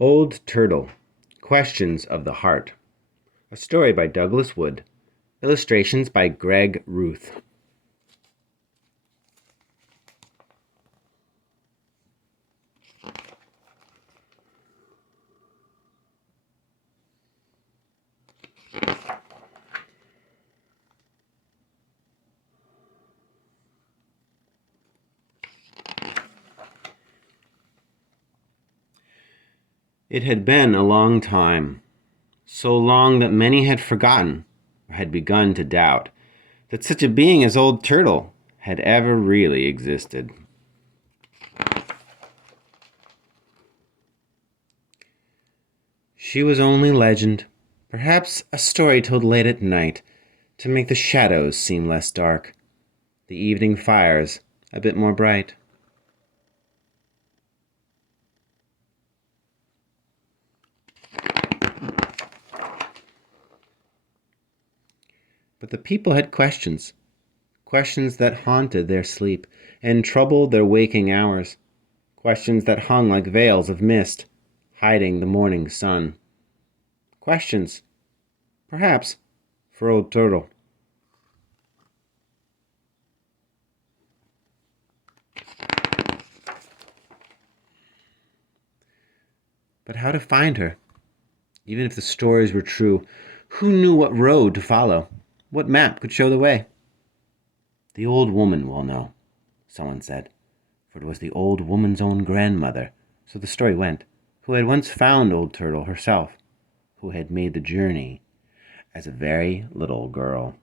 Old Turtle, Questions of the Heart. A story by Douglas Wood. Illustrations by Greg Ruth. It had been a long time, so long that many had forgotten, or had begun to doubt, that such a being as Old Turtle had ever really existed. She was only legend, perhaps a story told late at night, to make the shadows seem less dark, the evening fires a bit more bright. But the people had questions that haunted their sleep and troubled their waking hours, questions that hung like veils of mist, hiding the morning sun. Questions, perhaps, for Old Turtle. But how to find her? Even if the stories were true, who knew what road to follow? What map could show the way? The old woman will know, someone said, for it was the old woman's own grandmother, so the story went, who had once found Old Turtle herself, who had made the journey as a very little girl.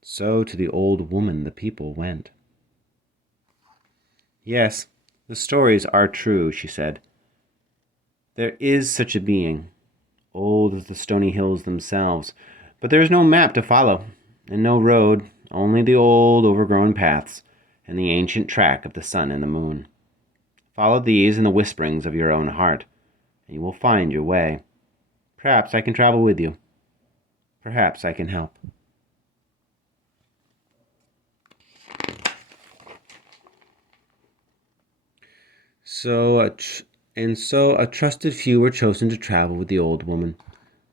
So to the old woman the people went. Yes, the stories are true, she said. There is such a being, old as the stony hills themselves, but there is no map to follow, and no road, only the old overgrown paths, and the ancient track of the sun and the moon. Follow these and the whisperings of your own heart, and you will find your way. Perhaps I can travel with you. Perhaps I can help. So a trusted few were chosen to travel with the old woman,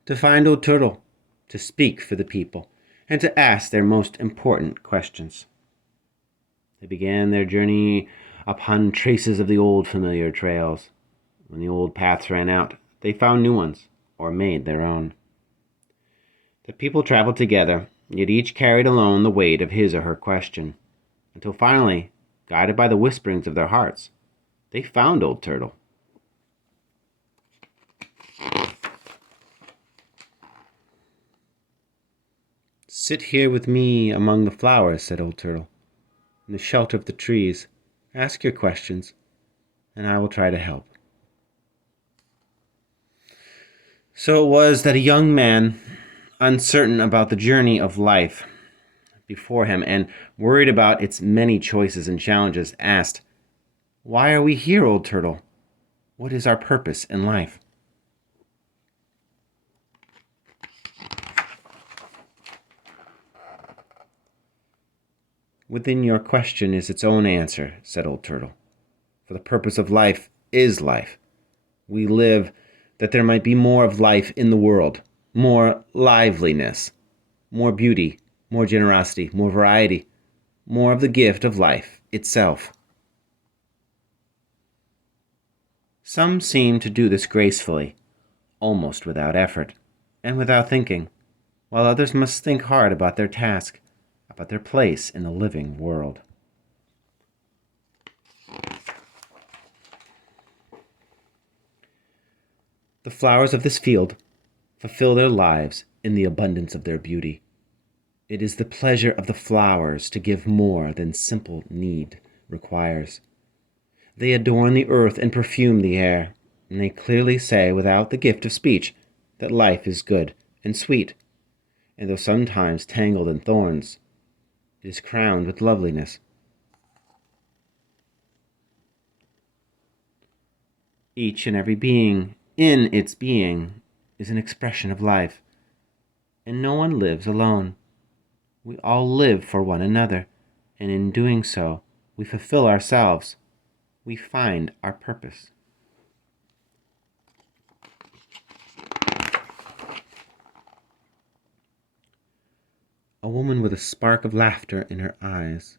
to find Old Turtle, to speak for the people, and to ask their most important questions. They began their journey upon traces of the old familiar trails. When the old paths ran out, they found new ones, or made their own. The people traveled together, yet each carried alone the weight of his or her question, until finally, guided by the whisperings of their hearts, they found Old Turtle. "Sit here with me among the flowers," said Old Turtle, "in the shelter of the trees. Ask your questions, and I will try to help." So it was that a young man, uncertain about the journey of life before him and worried about its many choices and challenges, asked, "Why are we here, Old Turtle? What is our purpose in life?" "Within your question is its own answer," said Old Turtle. "For the purpose of life is life. We live that there might be more of life in the world, more liveliness, more beauty, more generosity, more variety, more of the gift of life itself. Some seem to do this gracefully, almost without effort, and without thinking, while others must think hard about their task, about their place in the living world." The flowers of this field fulfill their lives in the abundance of their beauty. It is the pleasure of the flowers to give more than simple need requires. They adorn the earth and perfume the air, and they clearly say, without the gift of speech, that life is good and sweet, and though sometimes tangled in thorns, it is crowned with loveliness. Each and every being, in its being, is an expression of life, and no one lives alone. We all live for one another, and in doing so, we fulfill ourselves. We find our purpose. A woman with a spark of laughter in her eyes,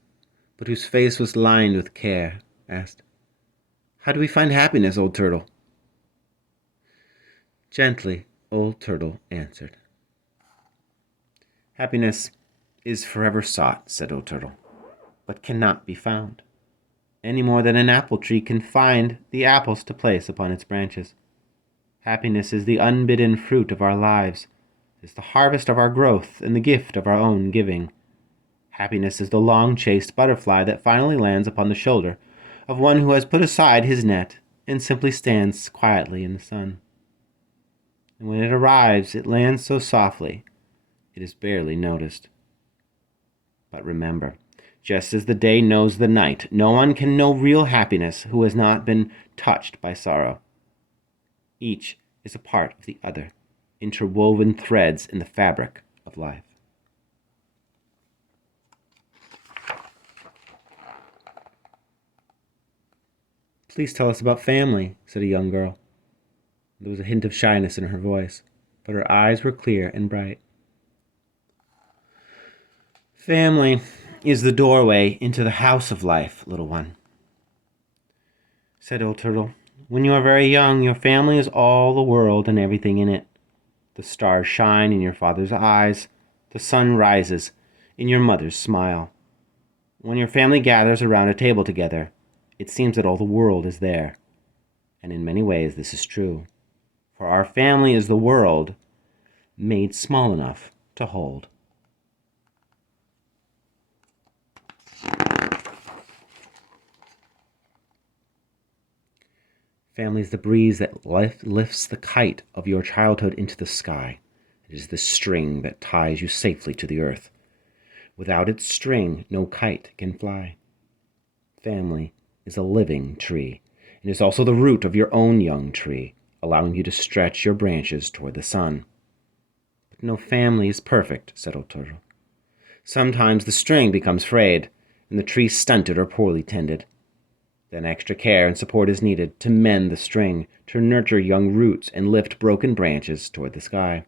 but whose face was lined with care, asked, "How do we find happiness, Old Turtle?" Gently, Old Turtle answered, "Happiness is forever sought," said Old Turtle, "but cannot be found, any more than an apple tree can find the apples to place upon its branches. Happiness is the unbidden fruit of our lives, is the harvest of our growth and the gift of our own giving. Happiness is the long-chased butterfly that finally lands upon the shoulder of one who has put aside his net and simply stands quietly in the sun. And when it arrives, it lands so softly, it is barely noticed. But remember, just as the day knows the night, no one can know real happiness who has not been touched by sorrow. Each is a part of the other, interwoven threads in the fabric of life." "Please tell us about family," said a young girl. There was a hint of shyness in her voice, but her eyes were clear and bright. "Family is the doorway into the house of life, little one," said Old Turtle. "When you are very young, your family is all the world and everything in it. The stars shine in your father's eyes. The sun rises in your mother's smile. When your family gathers around a table together, it seems that all the world is there. And in many ways this is true. For our family is the world made small enough to hold." Family is the breeze that lifts the kite of your childhood into the sky. It is the string that ties you safely to the earth. Without its string, no kite can fly. Family is a living tree, and is also the root of your own young tree, allowing you to stretch your branches toward the sun. "But no family is perfect," said Old Turtle. "Sometimes the string becomes frayed, and the tree stunted or poorly tended. Then extra care and support is needed to mend the string, to nurture young roots and lift broken branches toward the sky."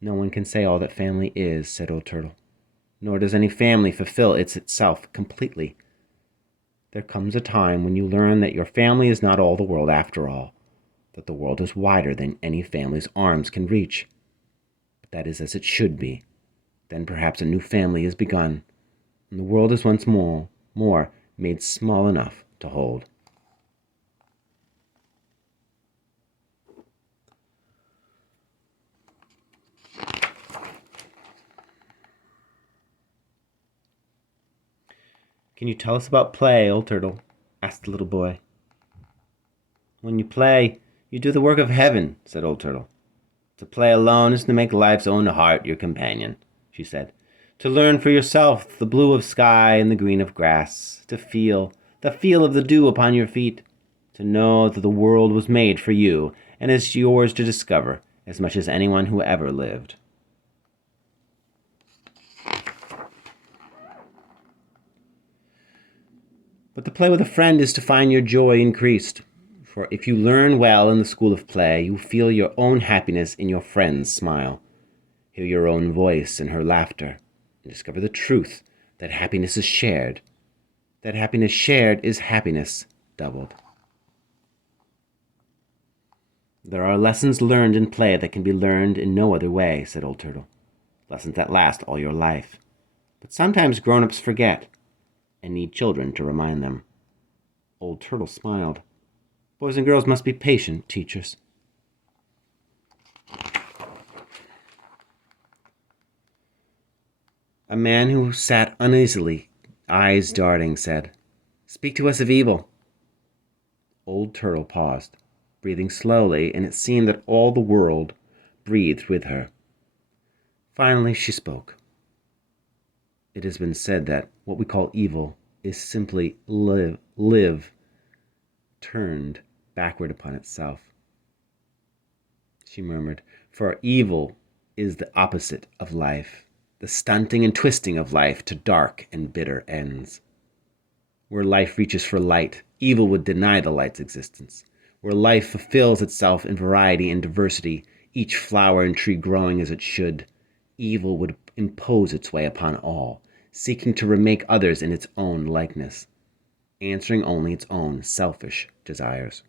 "No one can say all that family is," said Old Turtle. "Nor does any family fulfill itself completely. There comes a time when you learn that your family is not all the world after all, that the world is wider than any family's arms can reach. But that is as it should be. Then perhaps a new family is begun, and the world is once more made small enough to hold." "Can you tell us about play, Old Turtle?" asked the little boy. "When you play, you do the work of heaven," said Old Turtle. "To play alone is to make life's own heart your companion," she said. "To learn for yourself the blue of sky and the green of grass, to feel the feel of the dew upon your feet, to know that the world was made for you and is yours to discover as much as anyone who ever lived." "But to play with a friend is to find your joy increased. For if you learn well in the school of play, you feel your own happiness in your friend's smile, hear your own voice in her laughter, and discover the truth that happiness is shared. That happiness shared is happiness doubled." "There are lessons learned in play that can be learned in no other way," said Old Turtle. "Lessons that last all your life. But sometimes grown-ups forget and need children to remind them." Old Turtle smiled. "Boys and girls must be patient, teachers." A man who sat uneasily, eyes darting, said, "Speak to us of evil." Old Turtle paused, breathing slowly, and it seemed that all the world breathed with her. Finally she spoke. "It has been said that what we call evil is simply live turned backward upon itself," she murmured. "For evil is the opposite of life, the stunting and twisting of life to dark and bitter ends." Where life reaches for light, evil would deny the light's existence. Where life fulfills itself in variety and diversity, each flower and tree growing as it should, evil would impose its way upon all, seeking to remake others in its own likeness, answering only its own selfish desires.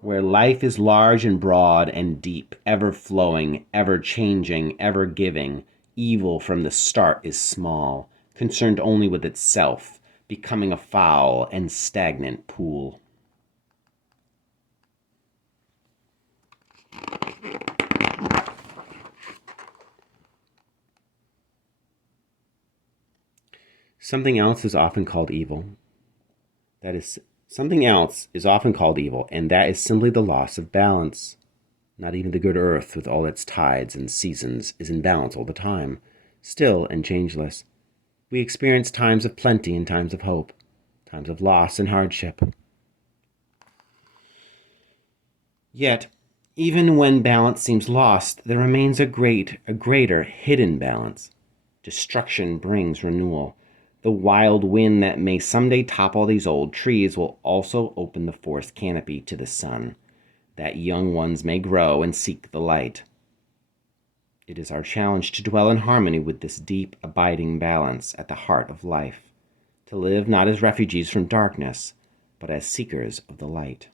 Where life is large and broad and deep, ever flowing, ever changing, ever giving, evil from the start is small, concerned only with itself, becoming a foul and stagnant pool. Something else is often called evil. Something else is often called evil, and that is simply the loss of balance. Not even the good earth, with all its tides and seasons, is in balance all the time, still and changeless. We experience times of plenty and times of hope, times of loss and hardship. Yet, even when balance seems lost, there remains a greater hidden balance. Destruction brings renewal. The wild wind that may someday topple these old trees will also open the forest canopy to the sun, that young ones may grow and seek the light. It is our challenge to dwell in harmony with this deep, abiding balance at the heart of life, to live not as refugees from darkness, but as seekers of the light.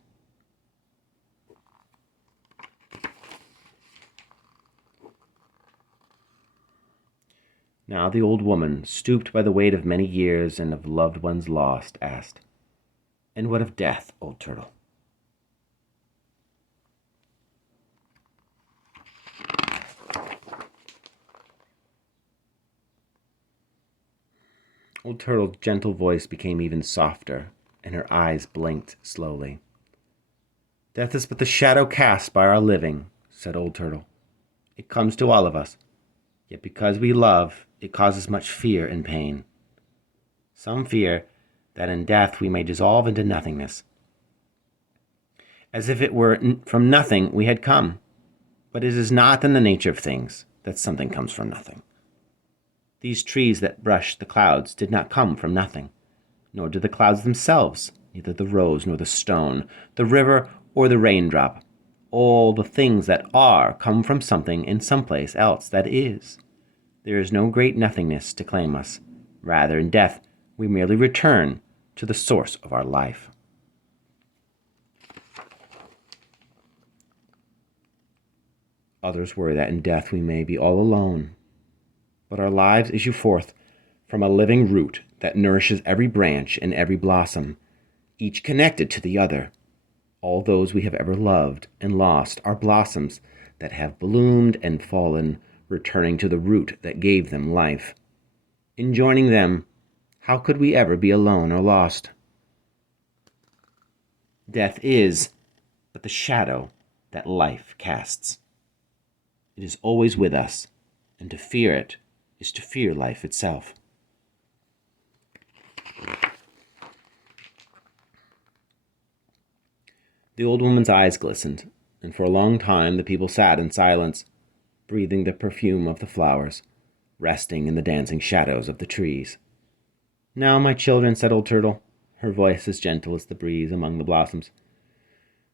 Now the old woman, stooped by the weight of many years and of loved ones lost, asked, "And what of death, old turtle?" Old Turtle's gentle voice became even softer, and her eyes blinked slowly. "Death is but the shadow cast by our living," said Old Turtle. "It comes to all of us. Yet because we love, it causes much fear and pain. Some fear that in death we may dissolve into nothingness, as if it were from nothing we had come. But it is not in the nature of things that something comes from nothing. These trees that brush the clouds did not come from nothing, nor did the clouds themselves, neither the rose nor the stone, the river or the raindrop. All the things that are come from something in some place else that is. There is no great nothingness to claim us. Rather, in death, we merely return to the source of our life." Others worry that in death we may be all alone. But our lives issue forth from a living root that nourishes every branch and every blossom, each connected to the other. All those we have ever loved and lost are blossoms that have bloomed and fallen, returning to the root that gave them life. In joining them, how could we ever be alone or lost? Death is but the shadow that life casts. It is always with us, and to fear it is to fear life itself. The old woman's eyes glistened, and for a long time the people sat in silence, breathing the perfume of the flowers, resting in the dancing shadows of the trees. "Now, my children," said Old Turtle, her voice as gentle as the breeze among the blossoms,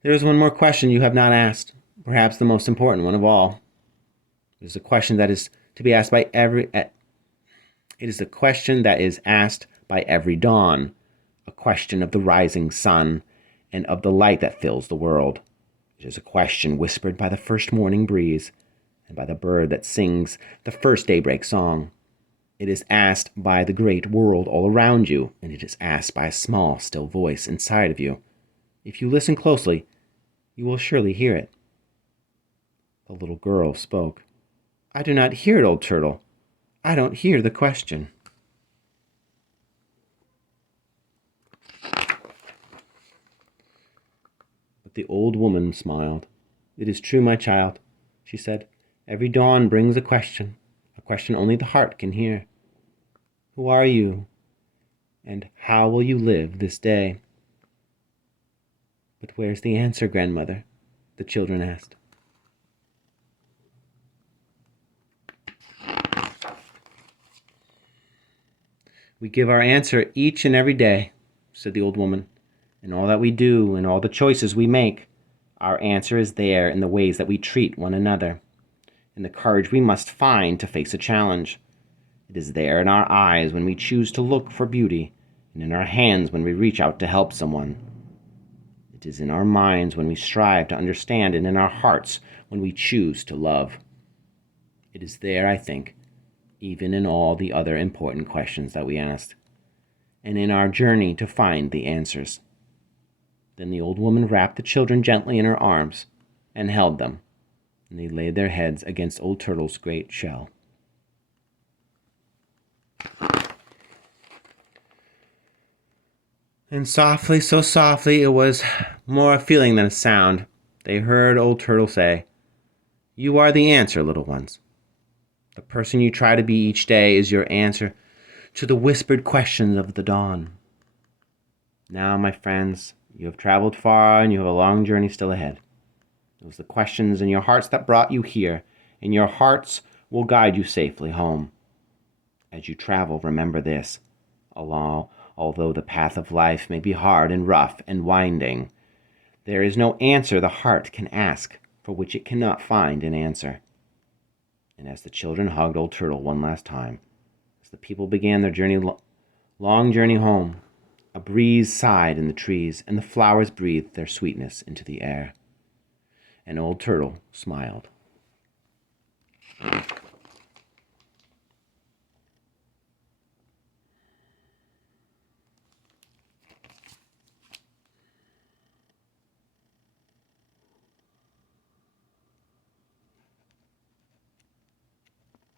"there is one more question you have not asked, perhaps the most important one of all. It is a question that is to be asked by every. It is a question that is asked by every dawn, a question of the rising sun and of the light that fills the world. It is a question whispered by the first morning breeze and by the bird that sings the first daybreak song. It is asked by the great world all around you, and it is asked by a small, still voice inside of you. If you listen closely, you will surely hear it." The little girl spoke. "I do not hear it, Old Turtle. I don't hear the question." But the old woman smiled. "It is true, my child," she said. "Every dawn brings a question only the heart can hear. Who are you, and how will you live this day?" "But where's the answer, grandmother?" the children asked. We give our answer each and every day, said the old woman. In all that we do and all the choices we make, our answer is there in the ways that we treat one another, in the courage we must find to face a challenge. It is there in our eyes when we choose to look for beauty, and in our hands when we reach out to help someone. It is in our minds when we strive to understand, and in our hearts when we choose to love. It is there, I think, even in all the other important questions that we asked, and in our journey to find the answers. Then the old woman wrapped the children gently in her arms and held them, and they laid their heads against Old Turtle's great shell. And softly, so softly, it was more a feeling than a sound, they heard Old Turtle say, "You are the answer, little ones. The person you try to be each day is your answer to the whispered questions of the dawn. Now, my friends, you have traveled far and you have a long journey still ahead. It was the questions in your hearts that brought you here, and your hearts will guide you safely home. As you travel, remember this. Although the path of life may be hard and rough and winding, there is no answer the heart can ask for which it cannot find an answer." And as the children hugged Old Turtle one last time, as the people began their long journey home, a breeze sighed in the trees, and the flowers breathed their sweetness into the air. And Old Turtle smiled.